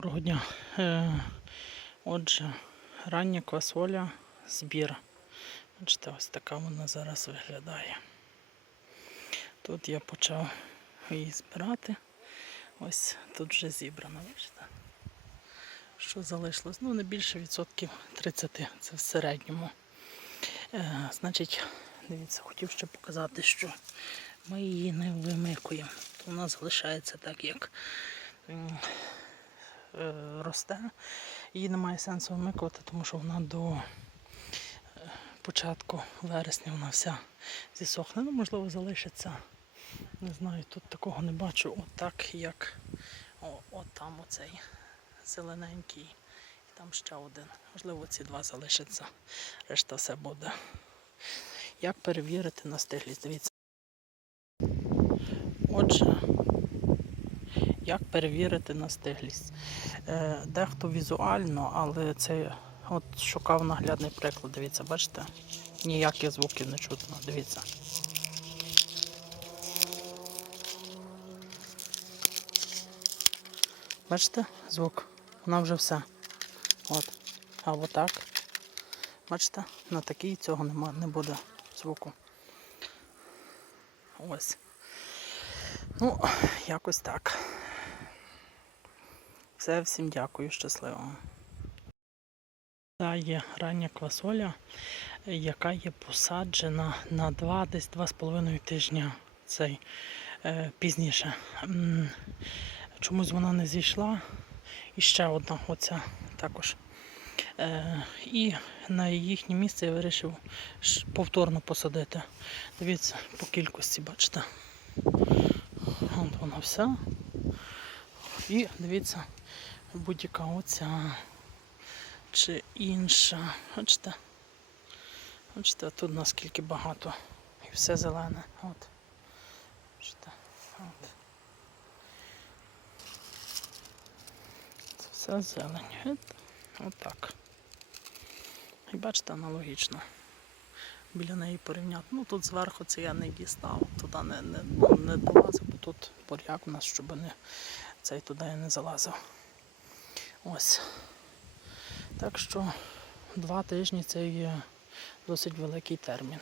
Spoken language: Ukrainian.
Доброго дня. Е, Отже, рання квасоля, збір. Бачите, ось така вона зараз виглядає. Тут я почав її збирати. Ось тут вже зібрано, бачите? Що залишилось? Ну, не більше відсотків 30, це в середньому. Е, значить, дивіться, хотів ще показати, що ми її не вимикуємо. То вона залишається так, як росте. Її немає сенсу вимикувати, тому що вона до е, початку вересня вона вся зісохне. Ну, можливо, залишиться. Не знаю, тут такого не бачу. Отак, як от там оцей зелененький. І там ще один. Можливо, ці два залишаться. Решта все буде. Як перевірити на стиглість? Дивіться. Отже, як перевірити на стиглість? Е, Дехто візуально, але це от шукав наглядний приклад. Дивіться, бачите? Ніяких звуків не чутно. Дивіться. Бачите звук? Вона вже все. От. А отак. Бачите, на такій цього нема, не буде звуку. Ось. Ну, якось так. Все, всім дякую, щасливо. Це є рання квасоля, яка є посаджена на 2, десь 2,5 тижня цей, е, пізніше. Чомусь вона не зійшла. І ще одна оця також. Е, і на їхнє місце я вирішив повторно посадити. Дивіться, по кількості, бачите. От вона вся. І дивіться, будь-яка оця чи інша. Бачите? Бачите, тут наскільки багато. І все зелене. От. Бачите? От. Це все зелень. От. Отак. І бачите, аналогічно. Біля неї порівняти. Ну тут зверху це я не дістав, туди не, не, не долазив, бо тут буряк у нас, щоб не, цей туди я не залазив. Ось. Так що два тижні це є досить великий термін.